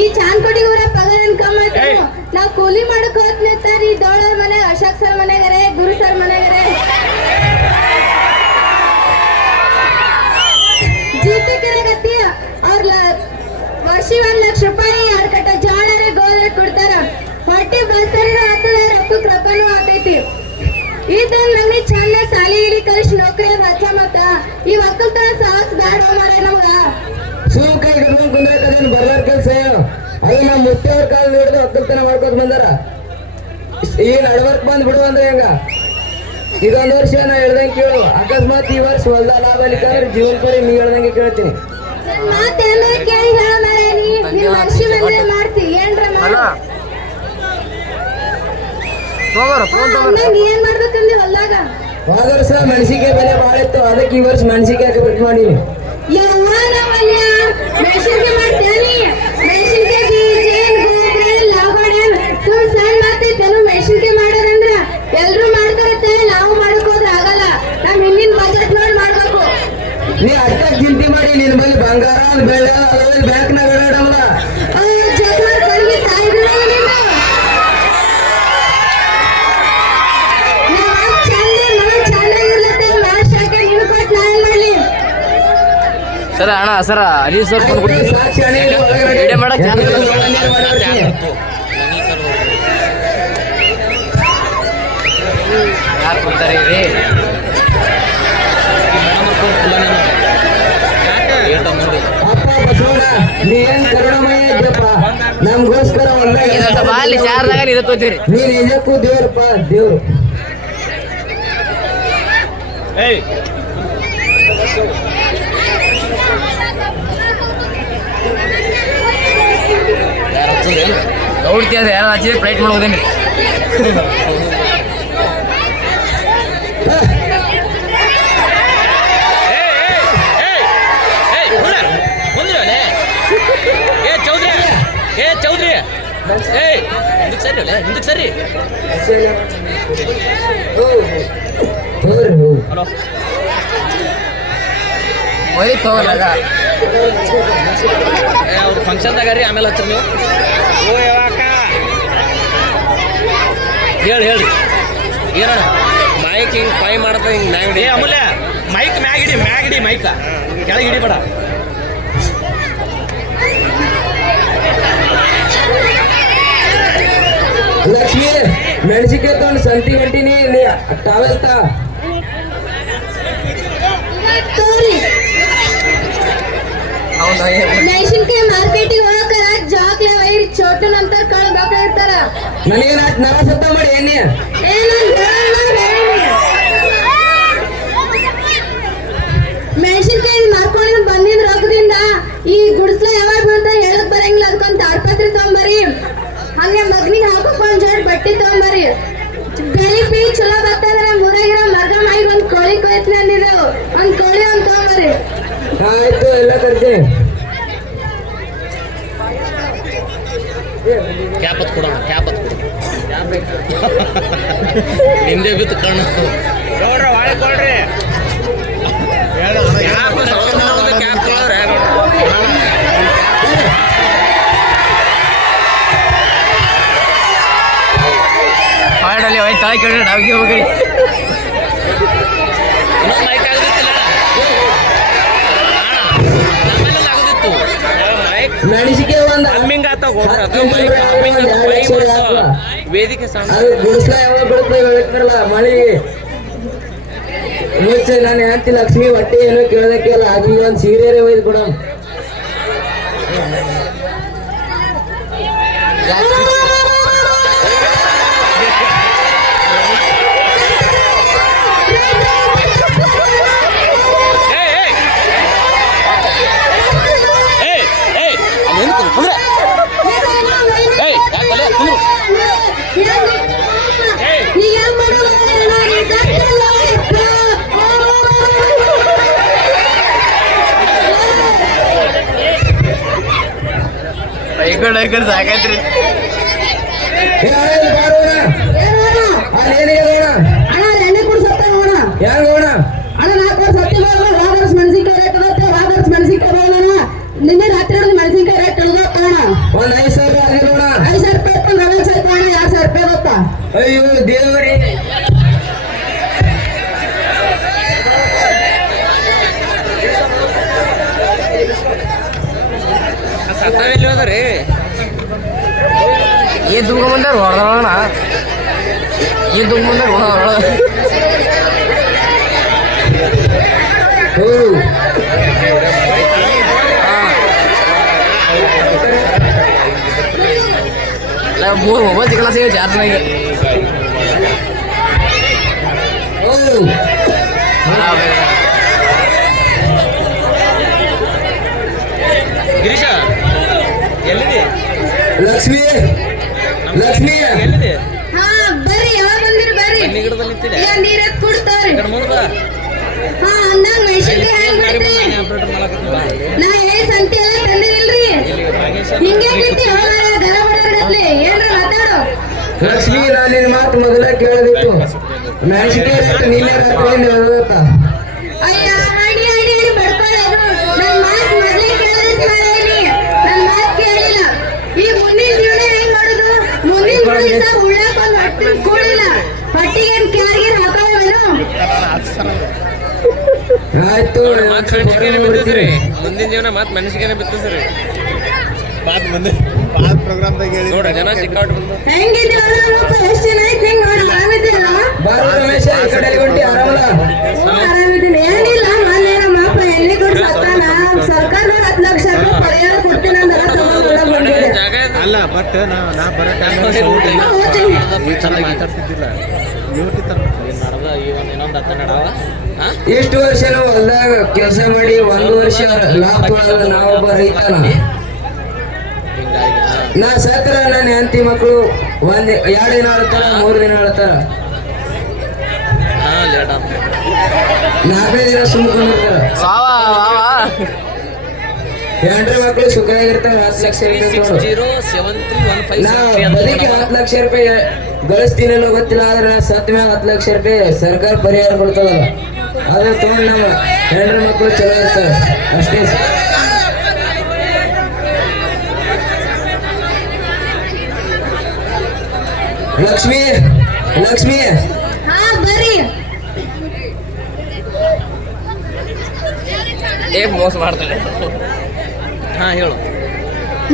ಈ ಚಾನ್ಕೋಟಿ ಊರ ಪಗಾರ ಕಮ್ಮಿ ಐತಿ. ನಾವ್ ಕೂಲಿ ಮಾಡಕ್ ಹೋಗ್ತಾರ ಈ ದೋಳರ್ ಮನೆ ಅಶೋಕ್ ಸರ್ ಮನೆಗರೆ ಗುರು ಸರ್ ಮನೆಗರೆ ಜೀತಿ ಕರೆಗತ್ತಿ ಅವ್ರ ವರ್ಷಿ 1 ಲಕ್ಷ ರೂಪಾಯಿ 2 ಕಟ್ಟ ಜೋಳರೆ ಗೋಧಿ ಕೊಡ್ತಾರ. ಹೊಟ್ಟಿ ಬಸ್ಸರಿನ ಆಗ್ತದ ರೊಕ್ಕಕ್ ರೊಕ್ಕನೂ ಆಗ್ತೈತಿ. ಇದನ್ನ ನಂಗೆ ಚಂದ ಸಾಲಿ ಇಲಿ ಕಲಿಸಿ ನೌಕರಿ ಹಚ್ಚ ಮತ್ತ ಈ ಒಕ್ಕಲ್ತನ ಸಾಹಸ ಬ್ಯಾಡ ಮಾಡ ನಮಗ ಸುಮ್ ಕೈ ಹಿಡ್ಕೊಂಡ್ ಕುಂದ್ರಕದೇನು ಬರ್ಲಾರ ಕೆಲ್ಸ ಅದು ನಮ್ಮ ಮುತ್ತವ್ರ ಕಾಲ ಹಿಡಿದು ಒಕ್ಕಲ್ತನ ಮಾಡ್ಕೊತ ಬಂದಾರ. ಈ ನಡ್ವರ್ಕ್ ಬಂದ್ ಬಿಡು ಅಂದ್ರೆ ಹೆಂಗ ಇದೊಂದ್ ವರ್ಷ ನಾ ಹೇಳ್ದಂಗೆ ಕೇಳು. ಅಕಸ್ಮಾತ್ ಈ ವರ್ಷ ಹೊಲ್ದ ಲಾಭ ಅಲ್ಲಿಕಂದ್ರೆ ಜೀವನ ಪರಿ ನೀ ಹೇಳ್ದಂಗೆ ಕೇಳ್ತೀನಿ. ಮಾತೇನ ಕೇಳಿ ಹೇಳ ಮಾರೇ ನೀ ವರ್ಷಿ ಬಂದ್ರೆ ಮಾಡ್ತಿ ಏನ್ರ ಮಾಡ ಏನ್ ಮಾಡ್ಬೇಕಂದಿ ಹೊಲ್ದಾಗ. ಹೋದ ವರ್ಷ ಮೆಣಸಿನ್ಕಾಯಿ ಬೆಲೆ ಭಾಳ ಇತ್ತು, ಅದಕ್ಕೆ ಈ ವರ್ಷ ಮೆಣಸಿನ್ಕಾಯಿ ಬಿಟ್ಟು ಮಾಡೀನಿ. ಯವ್ವ ನಮ್ಮಲ್ಲ ಮೆಣಸಿನ್ಕಾಯಿ ಮಾಡ್ತೇನಿ. ಮೆಣಸಿನ್ಕಾಯಿ ಬೀಜ ಏನ್ ಗೊಬ್ಬರ ಲಾಭಾಣ ಸುಮ್ ಸಣ್ಣ ಮಾತೈತೇನು ಮೆಣಸಿನ್ಕಾಯಿ ಮಾಡೋದಂದ್ರ ಎಲ್ರು ಮಾಡ್ತಾರತ್ತೆ. ನಾವು ಮಾಡಕ್ ಹೋದ್ರ ಆಗಲ್ಲ. ನಮ್ ಹಿಂದಿನ ಬಜೆಟ್ ನೋಡಿ ಮಾಡ್ಬೇಕು. ನೀ ಅಷ್ಟಕ್ಕೆ ಚಿಂತೆ ಮಾಡಿ ನಿನ್ ಬಳಿ ಬಂಗಾರ ಬೆಳ್ಳ ಅದ್ರಲ್ಲಿ ಬ್ಯಾಂಕ್ನಾಗ ಇಡೋಣ. ಜಗ್ಮರ್ ಕಣ್ಣಿಗೆ ತಾಯಿ ಬಿಡೋದು ನೀನು. ಸರ ಅಣ್ಣ ಸರ ಅಲಿ ಸರ್ ವಿಡಿಯೋ ಮಾಡಕ್ ಯಾರು ಕೊಡ್ತಾರೆ ರೀ ನಮ್ಗೋಸ್ಕರ ಬಾಲಿ ಚಾರ್ದಾಗ ಇದು ತೋತೀರಿ ನೀನ್ ನಿಜಕ್ಕೂ ದೇವ್ರಪ್ಪ ದೇವ್ರು. ನೋಡ್ತೀಯ ಯಾರು ಹಚ್ಚಿದ್ರೆ ಫ್ಲೈಟ್ ಮಾಡೋದೇನು ಚೌಧರಿ ಹಿಂದಕ್ಕೆ ಸರಿ ಒಯ್ದು ತಗೋಲಾಗ ಅವ್ರ ಫಂಕ್ಷನ್ದಾಗ ರೀ ಆಮೇಲೆ ಹಚ್ಚ ನೀವು ಹೇಳಿ ಏನಣ್ಣ ಮೈಕ್ ಹಿಂಗೆ ಪೈ ಮಾಡ್ತಾ ಹಿಂಗೆ ಮ್ಯಾಗ್ ಹಿಡಿ ಅಮೂಲ್ಯ ಮೈಕ್ ಮ್ಯಾಗ್ ಹಿಡಿ ಮೈಕ ಕೆಳಗೆ ಹಿಡಿಬೇಡ. ಲಕ್ಷ್ಮಿ ಮೆಣಸಿನ್ಕಾಯಿ ತಗೊಂಡು ಸಂತಿ ಹೊಂಟಿನಿ ತಾವೆಲ್ತ ಮೆಣಸಿನ್ಕಾಯಿ ಮಾರ್ಕೆಟಿಗೆ ಹೋಗಕ್ಕಾರ ಜಾಕ್ಲೆ ವೈರ್ ಚೋಟು ನಂತರ ಕಾಳು ಬೇಕಾಗಿರ್ತಾರ. ನನಗೆ ನರ ಸತ್ತ ಮಾಡಿ ಏನಿ ಮೆಣಸಿನ್ಕಾಯಿ ಮಾರ್ಕೊಂಡು ಬಂದಿದ್ ರೊಕ್ಕದಿಂದ ಈ ಗುಡಿಸ್ಲ ಯಾವಾಗ ಬೀಳ್ತ ಹೇಳಕ್ ಬರಂಗಿಲ್ಲ. ಅದಕ್ಕೊಂದ್ ತಾಡ್ಪತ್ರಿ ತಗೊಂಬರಿ. ಹಂಗೆ ಮಗನಿಗೆ ಹಾಕಕ್ ಒಂದ್ ಜೋಡ್ ಬಟ್ಟೆ ತಗೊಂಬರಿ. ಬೆಳಿ ಪೀ ಚಲೋ ಬರ್ತಂದ್ರ ಮುರಾಗಿರ ಮಗ ಮಾಯಿ ಒಂದ್ ಕೋಳಿ ಕೊಯ್ತ್ನ ಅಂದಿದ್ದೆವು. ಒಂದ್ ಕೋಳಿ ಒಂದ್ ತಗೊಂಬರಿ. ಆಯ್ತು ಎಲ್ಲ ತರ್ತೀನಿ. ಕ್ಯಾಪತ್ ಕೊಡೋಣ ಹಿಂದೆ ಬಿತ್ತು ಕಣ್ಣು ಕೊಡ್ರಿ ಹಾಡಲ್ಲಿ ಹೋಯ್ತು ತಾಯಿ ಕೇಳಿ ನಾವಿಗೆ ಹೋಗಿ ಮೈಕ್ ಆಗೋದಿತ್ತಿಲ್ಲ ಮೆಣಸಿನ್ಕಾಯಿ ಒಂದು ಹಮ್ಮಿಂಗ್ ವೇದಿಕೆ ಗುಡಿಸ್ಲ ಯಾವಾಗ ಬೀಳುತ್ತೆ ಹೇಳ್ತಾರಲ್ಲ ಮಳೆಗೆ ಮುಂಚೆ ನಾನು ಹೇಳ್ತಿ ಲಕ್ಷ್ಮಿ ಹೊಟ್ಟೆ ಏನೋ ಕೇಳೋದಕ್ಕೆಲ್ಲ ಆಗಿ ಒಂದು ಸೀರೆ ಒಯ್ದು ಕೊಡ. ಸಾಕೈತ್ರಿ ಮೆಣಸಿನ್ಕಾಯಿ ರೇಟ್ ನಿನ್ನೆ ರಾತ್ರಿ ಮೆಣಸಿನ್ಕಾಯಿ ರೇಟ್ ಸತ್ತಾವೆಲ್ಲಿ ಹೋದ್ರಿ ಏನ್ ತುಂಬ್ಕೊಂಬಂದಾರ ಹೊಡೆದೋಣ ಏನ್ ತುಂಬ್ಕೊಂಬಂದಾರ ಓ ಮೂರು ಮೊಬೈಲ್ ಸಿಗಲ್ಲ ಸೇವ್ ಚಾರ್ಜ್ ಆಗಿ ಓ ಗಿರೀಶ ಎಲ್ಲಿದೆ ಲಕ್ಷ್ಮಿ ಲಕ್ಷ್ಮಿ ಎಲ್ಲಿದೆ ಹಾ ಬರ್ರಿ ಯಾವಾಗ ಬಂದಿರಿ ಬರ್ರಿ ಬನ್ನಿ ಗಿಡದಲ್ಲಿ ನಿಂತಿದೆ ಈಗ ನೀರ್ ಎತ್ ಕುಡ್ತಾವ್ರಿ ಕಡೆ ಮುಂದೆ ಬಾ. ಹಾ ಅಂದಂಗ ಮೆಣಸಿನ್ಕಾಯಿ ಹೆಂಗ್ ಬಿಡ್ರಿ ಆಪರೇಟರ್ ಮಾಡಕತ್ತಿಲ್ಲ. ನಾ ಹೇಳಿ ಸಂತಿ ಎಲ್ಲ ತಂದಿರಿಲ್ರಿ ಹಿಂಗೆ ನಿಂತಿ ಹೋಗಾರ ಗರ ಬಡಗಡತ್ಲಿ ಏನ್ರ ಮಾತಾಡು ಲಕ್ಷ್ಮಿ ನಾನು ನಿನ್ನ ಮಾತು ಮೊದಲೇ ಕೇಳಬೇಕು ಮೆಣಸಿನಕಾಯಿ ರೇಟ್ ನಿನ್ನೆ ರಾತ್ರಿಯಿಂದ ಹೇಳ್ದತ್ತ. ಅಯ್ಯ ಅಡಿ ಅಡಿ ಅಡಿ ಬಡ್ಕೊಳ್ಳೋದು ನನ್ ಮಾತ್ ಮೊದ್ಲೇ ಕೇಳಿದ್ರಿ ನನ್ ಮಾತ್ ಕೇಳಿಲ್ಲ ಈ ಮುಂದಿನ ಜೀವನ ಹೆಂಗ್ ಮಾಡುದು ಮುಂದಿನ ದಿವಸ ಉಳ್ಳಾಕ ಒಂದ್ ಹೊಟ್ಟಿನ ಕೂಡಿಲ್ಲ ಹೊಟ್ಟಿಗೇನ್ ಕ್ಯಾರ್ಗೇನ್ ಹಾಕೋವೇನು ಆಯ್ತು ಮಾತ್ ಮೆಣಸಿನ್ಕಾಯಿನೇ ಬಿತ್ತಿದ್ರಿ ಮುಂದಿನ ಜೀವನ ಮಾತ್ ಮೆಣಸಿನ್ಕಾಯಿನೇ ಬಿತ್ತಿಸ್ರಿ ನೋಡ್ರಿ ಜನ ಸಿಕ್ಕಾಟ್ ಬಂದು ಹೆಂಗಿದ್ದೀವಲ್ಲ ಮಪ್ಪ ಎಷ್ಟ್ ಜನ ಆಯ್ತು ಹೆಂಗ್ ನೋಡಿ ಆರಾಮಿದ್ದೀರಲ್ಲ ಬಾರು ರಮೇಶ ಈ ಕಡೆ ಹೊಂಟಿ ಆರಾಮಲ್ಲ ಆರಾಮಿದ್ದೀನಿ ಏನಿಲ್ಲ ಮೊನ್ನೆ ನಮ್ಮ ಅಪ್ಪ ಎಣ್ಣೆ ಕೊಟ್ಟು ಸತ್ತಾನ ಸರ್ಕಾರದವ್ರು 10 ಲಕ್ಷ ರೂಪಾಯಿ ಪರಿಹಾರ ಕೊಡ್ತೀನಿ ಅಂದ್ರೆ ತಗೊಂಡ್ ಬಂದಿದೆ ಜಾಗ ಇದೆ. ಅಲ್ಲ ಬಟ್ ನಾ ಬರೋ ಟೈಮ್ ಹೋಗ್ತೀನಿ ಮಾತಾಡ್ತಿದ್ದಿಲ್ಲ ನಡ್ದ ಇನ್ನೊಂದು ಹತ್ತ ನಡವ ಇಷ್ಟು ವರ್ಷ ನಾವು ಹೊಲ್ದಾಗ ಕೆಲಸ ಮಾಡಿ 1 ವರ್ಷ ಲಾಭ ತೊಗೊಳಲ್ಲ ನಾವೊಬ್ಬ ರೈತನ ಹಿಂಗಾಗಿ ನಾ ಸತ್ರ ನನ್ನ ಹೆಂಡತಿ ಮಕ್ಕಳು 2 ದಿನ ಆಡ್ತಾರ 3 ದಿನ ಆಡ್ತಾರ ಹಾ ಲೇಟ್ ಆತ 4 ದಿನ ಸುಮ್ಕೊಂಡಿರ್ತಾರ ಹೆಂಡ್ರಿ ಮಕ್ಕಳು ಸುಖವಾಗಿರ್ತಾರ 10 ಲಕ್ಷ ರೂಪಾಯಿ ಕೊಡು. 607315 ನಾ ಬದುಕಿ 10 ಲಕ್ಷ ರೂಪಾಯಿ ಗಳಿಸ್ತೀನಲ್ಲೋ ಗೊತ್ತಿಲ್ಲ ಆದ್ರೆ ನಾ ಸತ್ ಮ್ಯಾಗ 10 ಲಕ್ಷ ರೂಪಾಯಿ ಸರ್ಕಾರ ಪರಿಹಾರ ಕೊಡ್ತದಲ್ಲ ಅದ್ರ ತಗೊಂಡು ನಮ್ಮ ಹೆಂಡ್ರಿ ಮಕ್ಕಳು ಚಲೋ ಇರ್ತಾರೆ ಅಷ್ಟೇ. ಲಕ್ಷ್ಮಿ ಲಕ್ಷ್ಮಿ ಹಾ ಬರ್ರಿ ಏ ಮೋಸ ಮಾಡ್ತಾರೆ ಹಾ ಹೇಳು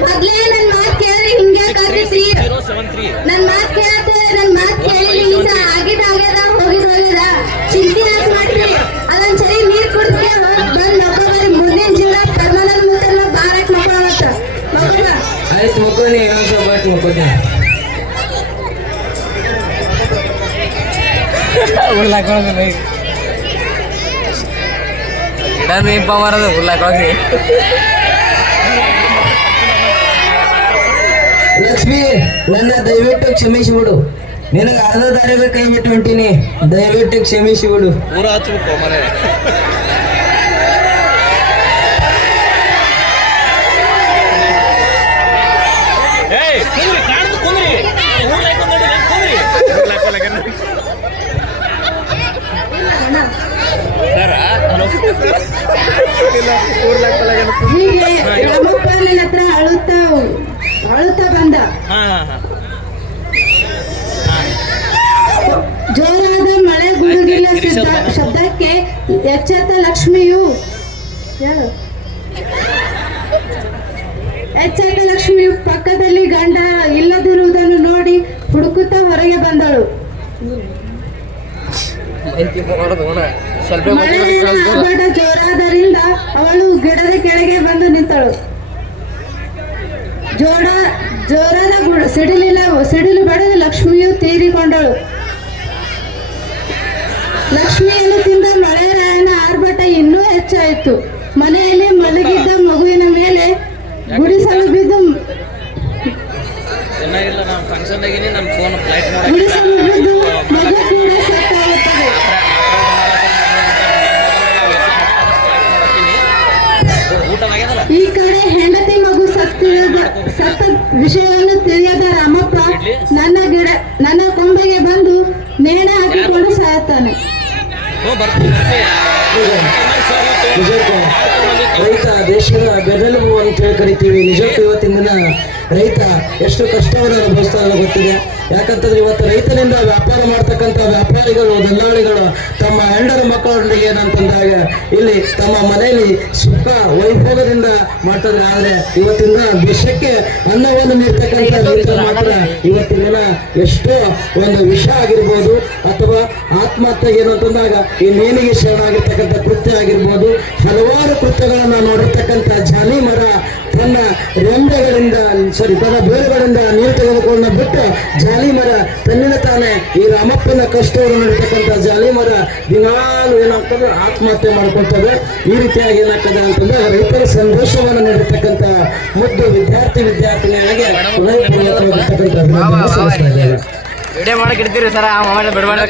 ಮೊದ್ಲೇ ನನ್ ಮಾತ್ ಕೇಳ್ರಿ ಹಿಂಗೆ ಕಾದಿದ್ರಿ 6073 ನನ್ ಮಾತ್ ಕೇಳ್ತೇವೆ ನನ್ ಮಾತ್ ಕೇಳಿ ಈಗ ಆಗಿದ ಆಗ್ಯದ ಹೋಗಿದ ಚಿಂತೆ ಯಾಕೆ ಮಾಡ್ರಿ ಅದೊಂದ್ ಸರಿ ನೀರ್ ಕುಡ್ದೆ ಬಂದ್ ಮಕ್ಕೋಬಾರಿ ಮುಂದಿನ ಜೀವನ ಪರ್ಮನಲ್ ಮುಟ್ಟಲ್ಲ ಬಾರಕ್ ಮಕ್ಕೋವತ್ತ ಮಕ್ಕಳ ಆಯ್ತು ಮಕ್ಕೋನಿ ಇನ್ನೊಂದ್ ಸ್ವಲ್ಪ ಬಿಟ್ಟು ಮಕ್ಕೋತೀನಿ. ಗಿಡ ಮೇಪ ಮಾರದ ಉರ್ಲಾಕೋಗಿ ಲಕ್ಷ್ಮಿ ನನ್ನ ದಯವಿಟ್ಟು ಕ್ಷಮಿಸಿಬಿಡು ನಿನಗೆ ಅರ್ಧ ದಾರಿಗೆ ಕೈ ಬಿಟ್ಟು ಹೊಂಟೀನಿ ದಯವಿಟ್ಟು ಕ್ಷಮಿಸಿಬಿಡು. ಪೂರ ಹಚ್ಬೇಕು ಮನೆ ಏಯ್ ಕುಂದ್ರಿ ಕಾಣ್ದು ಕುಂದ್ರಿ ಊರ್ ಲೈಕ್ ಕುಂದ್ರಿ ಸರ ಹಲೋ ಹೀಗೆ ನಮ್ಮಪ್ಪ ನನ್ನ ಹತ್ರ ಅಳುತ್ತಾ ಬಂದ ಹಾ ಹಾ ಹಾ ಜೋರಾದ ಮಳೆ ಗುಡುಗಿನ ಶಬ್ದಕ್ಕೆ ಎಚ್ಚೆತ್ತ ಲಕ್ಷ್ಮಿಯು ಹೇಳು ಎಚ್ಚೆತ್ತ ಲಕ್ಷ್ಮಿಯು ಪಕ್ಕದಲ್ಲಿ ಗಂಡ ಇಲ್ಲದಿರುವುದನ್ನು ನೋಡಿ ಹುಡುಕುತ್ತಾ ಹೊರಗೆ ಬಂದಳು ಸ್ವಲ್ಪ ಮಳೆಯ ಆರ್ಭಟ ಜೋರಾದ್ದರಿಂದ ಅವಳು ಗಿಡದ ಕೆಳಗೆ ಬಂದು ನಿಂತಳು ಜೋರಾದ ಸಿಡಿಲು ಬಡದ ಲಕ್ಷ್ಮಿಯು ತೀರಿಕೊಂಡಳು ಲಕ್ಷ್ಮಿಯನ್ನು ತಿಂದ ಮಳೆರಾಯನ ಆರ್ಭಟ ಇನ್ನೂ ಹೆಚ್ಚಾಯಿತು ಮನೆಯಲ್ಲಿ ಮಲಗಿದ್ದ ಮಗುವಿನ ಮೇಲೆ ಗುಡಿಸಲು ಬಿದ್ದು ಚೆನ್ನಾಗಿಲ್ಲ ನಾನು ಫಂಕ್ಷನ್ ಆಗಿನಿ ನನ್ನ ಫೋನ್ ಫ್ಲೈಟ್ ಗುಡಿಸಲು ಬಿದ್ದು ಮಗು ಕೂಡ ಸತ್ತಾಗುತ್ತದೆ ಊಟವಾಗ್ಯದಲ್ಲ ಈ ಕಡೆ ಹೆಂಡತಿ ಮಗು ಸತ್ತ ವಿಷಯವನ್ನು ತಿಳಿಯದ ರಾಮಪ್ಪ ನನ್ನ ಕೊಂಬೆಗೆ ಬಂದು ನೇಣ ಹಾಕಿಕೊಂಡು ಸಾಯುತ್ತಾನೆ ಹ್ಞೂ ಬರ್ತೀನಿ ನಿಜಕ್ಕೂ ರೈತ ದೇಶದ ಬೆನ್ನೆಲುಬು ಅಂತ ಹೇಳಿ ಕರಿತೀವಿ. ನಿಜಕ್ಕೂ ಇವತ್ತಿನ ದಿನ ರೈತ ಎಷ್ಟು ಕಷ್ಟವನ್ನು ಅನುಭವಿಸ್ತಾ ಗೊತ್ತಿದೆ. ಯಾಕಂತಂದ್ರೆ ಇವತ್ತು ರೈತನಿಂದ ವ್ಯಾಪಾರ ಮಾಡ್ತಕ್ಕಂಥ ವ್ಯಾಪಾರಿಗಳು ದಲ್ಲಾಳಿಗಳು ತಮ್ಮ ಹೆಂಡರ ಮಕ್ಕಳೊಂದಿಗೆ ಏನಂತಂದಾಗ ಇಲ್ಲಿ ತಮ್ಮ ಮನೆಯಲ್ಲಿ ಸುಖ ವೈಭೋಗದಿಂದ ಮಾಡ್ತಾರೆ. ಆದ್ರೆ ಇವತ್ತಿನ ದೇಶಕ್ಕೆ ಅನ್ನವನ್ನು ನೀಡ್ತಕ್ಕಂಥ ರೈತರು ಮಾತ್ರ ಇವತ್ತಿನ ದಿನ ಎಷ್ಟೋ ಒಂದು ವಿಷ ಆಗಿರ್ಬೋದು ಅಥವಾ ಆತ್ಮಹತ್ಯೆಗೆ ಏನಂತಂದಾಗ ಈ ನೇಣಿಗೆ ಶರಣಾಗಿರ್ತಕ್ಕಂಥ ಕೃತ್ಯ ಆಗಿರ್ಬೋದು, ಹಲವಾರು ಕೃತ್ಯಗಳನ್ನ ನೋಡಿರ್ತಕ್ಕಂಥ ಜಾಲಿ ಮರ ತನ್ನ ತನ್ನ ಬೇರುಗಳಿಂದ ನೀರು ತೆಗೆದುಕೊಂಡು ಬಿಟ್ಟು ಜಾಲಿ ಮರ ತನ್ನಿಂದ ತಾನೇ ಈ ರಾಮಪ್ಪನ ಕಷ್ಟವನ್ನು ನಡೀತಕ್ಕಂಥ ಜಾಲಿ ಮರ ದಿನಾಲು ಏನಾಗ್ತದೆ ಆತ್ಮಹತ್ಯೆ ಮಾಡ್ಕೊಳ್ತದೆ. ಈ ರೀತಿಯಾಗಿ ಏನಾಗ್ತದೆ ಅಂತಂದ್ರೆ ರೈತರ ಸಂದೇಶವನ್ನು ನೀಡಿರ್ತಕ್ಕಂಥ ಮುದ್ದು ವಿದ್ಯಾರ್ಥಿನಿಯರಿಗೆ ಹೃದಯಪೂರ್ವಕವಾಗಿರ್ತಕ್ಕಂಥ ಅಭಿನಂದನೆ ಸಲ್ಲಿಸ್ತಾ ಇದ್ದೇವೆ. ವಿಡಿಯೋ ಮಾಡಕ್ಕೆ ಇಡ್ತೀರಿ ಸರ್ ಆ ಮೊಬೈಲ್ ಬಿಡಬೇಡ.